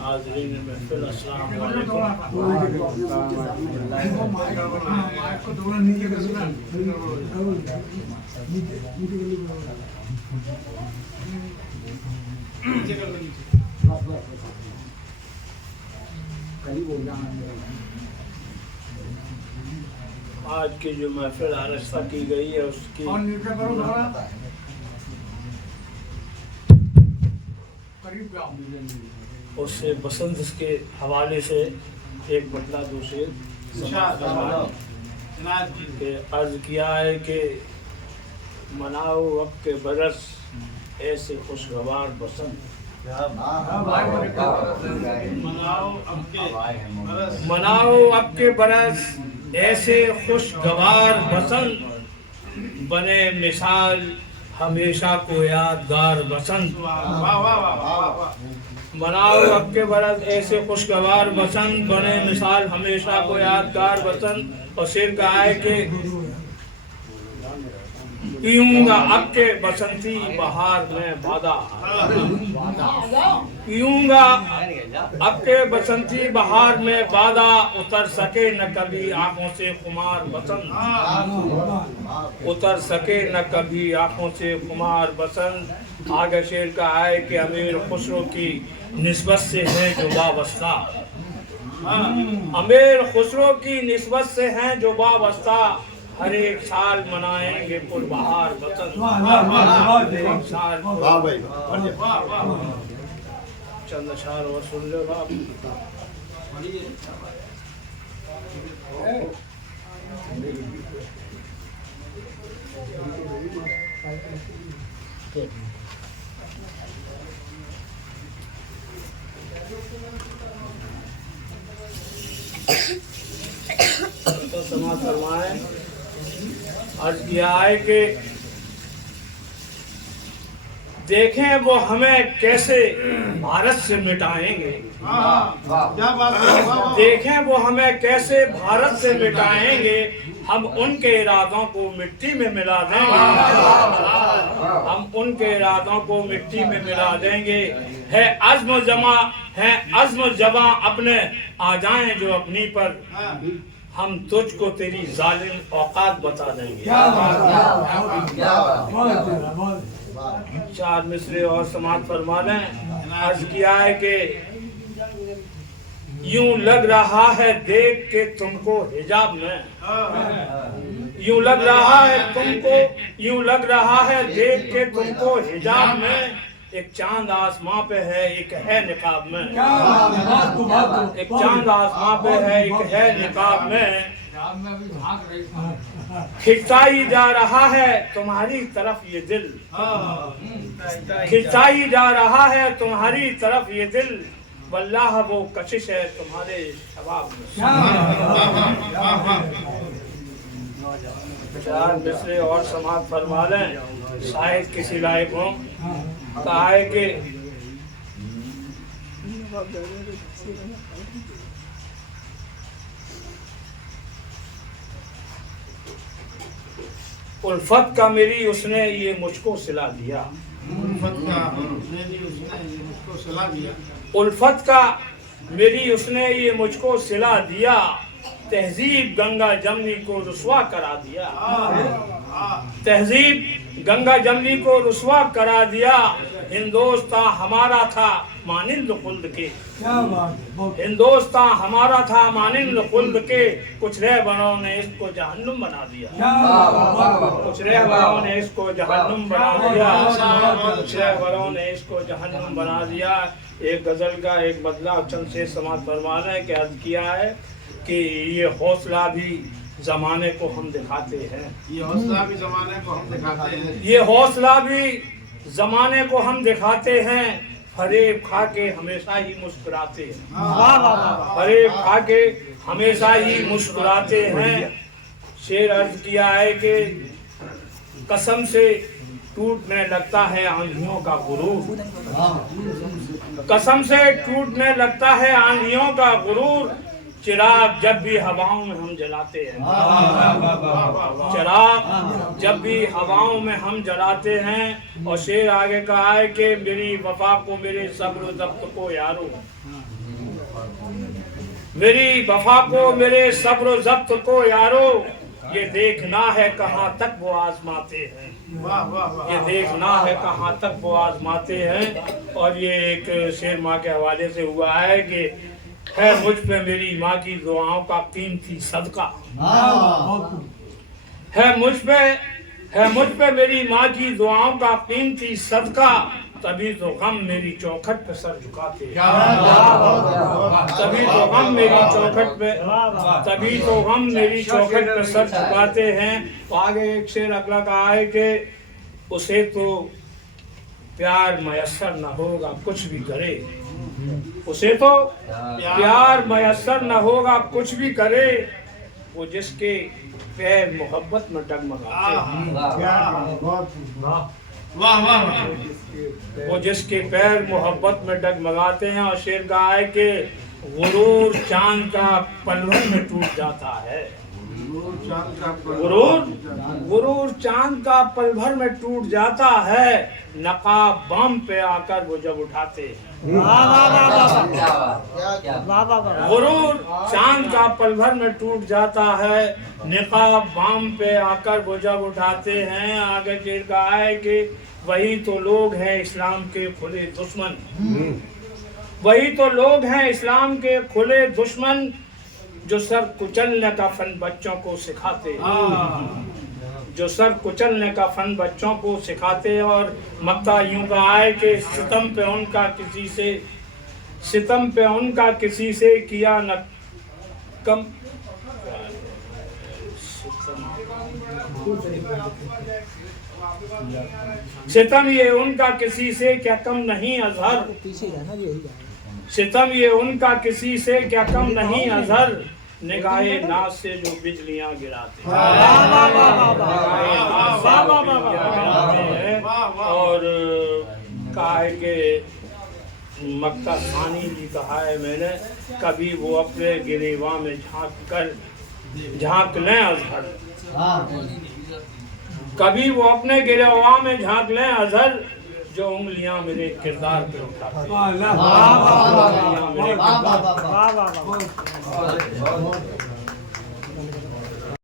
हाज़रीन महफ़िल अस्सलाम वालेकुम। आज की जो महफ़िल आरस्ता की गई है उसकी उससे बसंत के हवाले से एक बटला दूसरे के अर्ज किया है कि मनाओ वक्त के बरस ऐसे खुशगवार बसंत, मनाओ अब के बरस ऐसे खुशगवार बसंत, बने मिसाल हमेशा को यादगार बसंत। मनाओ अब के बरस ऐसे खुशगवार बसंत, बने मिसाल हमेशा को यादगार बसंत। और शेर का है कि पीऊंगा अब के बसंती बहार में बादा, पीऊंगा अब के बसंती बहार में बादा, उतर सके न कभी आंखों से खुमार बसंत, उतर सके न कभी आंखों से खुमार बसंत। आगे शेर का है कि अमीर खुसरो की निस्बत से है जो वाबस्ता, अमीर खुसरो की निस्बत से हैं जो वाबस्ता, हर एक साल मनाएंगे पुरबहार बसंत। चंद अशार और सुन लो बाप। तो समाज फरमाए अर्ज किया है कि देखें वो हमें कैसे भारत से मिटाएंगे, देखें वो हमें कैसे भारत से मिटाएंगे, हम उनके इरादों को मिट्टी में मिला देंगे, हम उनके इरादों को मिट्टी में मिला देंगे। है अज़्म जमा, है अज़्म जवां अपने आ जाएं जो अपनी पर, हम तुझको तेरी जालिम औकात बता देंगे। चार मिसरे और समाज फरमा लें। अर्ज किया है कि यूं लग रहा है देख के तुमको हिजाब में, यूं लग रहा है तुमको, यूं लग रहा है देख के तुमको हिजाब में, एक चांद आसमां पे है एक है निकाब में, एक चांद आसमां पे है एक है निकाब में, खिंचाई जा रहा है तुम्हारी तरफ ये दिल, खिंचाई जा रहा है तुम्हारी तरफ ये दिल, वल्लाह वो कशिश है तुम्हारे शबाब में। चार मिसरे और समाप्त फरमा लें। शायद किसी लायक हो कहा है कि उल्फत का मेरी उसने ये मुझको सिला दिया, उल्फत का मेरी उसने ये मुझको सिला दिया, तहजीब गंगा जमनी को रुसवा करा दिया, तहजीब गंगा जमनी को रुसवा करा दिया। हिंदोस्तां हमारा था मानिंद खुल्द के, हिंदोस्तां हमारा था मानिंद खुल्द के, कुछ रहबरों ने इसको जहन्नुम बना दिया, कुछ रहबरों ने इसको जहन्नुम बना दिया, कुछ रहबरों ने इसको जहन्नुम बना दिया। एक गजल का एक बदला चंद से समाज फरमाना है कि अर्ज किया है कि ये हौसला भी जमाने को हम दिखाते हैं, ये हौसला भी जमाने को हम दिखाते हैं, ये हौसला भी जमाने को हम दिखाते हैं, फरेब खा के हमेशा ही मुस्कुराते हैं, फरेब खा के हमेशा ही मुस्कुराते हैं। शेर अर्ज किया है कि कसम से टूटने लगता है आंधियों का गुरूर, कसम से टूटने लगता है आंधियों का गुरूर, चिराग जब भी हवाओं में हम जलाते हैं, चिराग जब भी हवाओं में हम जलाते हैं। और शेर आगे कहा है कि मेरी वफा को, मेरे सब्र ज़ब्त को यारो, मेरी वफा को, मेरे सब्र ज़ब्त को यारो, ये देखना है कहाँ तक वो आजमाते हैं, ये देखना है कहाँ तक वो आजमाते हैं। और ये एक शेर माँ के हवाले से हुआ है कि है मुझ पे मेरी माँ की दुआओं का कीमती सदका, है मुझ पे मेरी माँ की दुआओं का कीमती सदका, तभी तो गम मेरी चौखट पे सर झुकाते हैं, तभी तो गम मेरी चौखट पे, तभी तो गम मेरी चौखट पे सर झुकाते हैं। तो आगे एक शेर अगला कहा है कि उसे तो प्यार मयसर न होगा कुछ भी करे, उसे तो प्यार मयसर न होगा कुछ भी करे, वो जिसके पैर मोहब्बत में डगमगाते हैं, वो जिसके पैर मोहब्बत में डगमगाते हैं। और शेर का है कि गुरूर चांद का पलवल में टूट जाता है, गुरूर चांद का पल भर में टूट जाता है, नकाब बम पे आकर वो जब उठाते हैं, गुरूर चांद का पल भर में टूट जाता है, नकाब बम पे आकर वो जब उठाते हैं। आगे शेर का है कि वही तो लोग हैं इस्लाम के खुले दुश्मन, वही तो लोग हैं इस्लाम के खुले दुश्मन, जो सर कुचलने का फन बच्चों को सिखाते हैं, जो सर कुचलने का फन बच्चों को सिखाते हैं। और मक्का यूं कहा है कि सितम पे उनका किसी से किया न कम, सितम ये उनका किसी से क्या कम नहीं अजहर, सितम ये उनका किसी से क्या कम नहीं अजहर, निगाहे नाज से जो बिजलियां गिराते हैं। और कहा है कि मक्का सानी जी कहा है मैंने, कभी वो अपने गिरेवा में झांक लें अजहर, कभी वो अपने गिरेवा में झांक लें अजहर, जो उंगलियां मेरे किरदार पे उठाती हैं।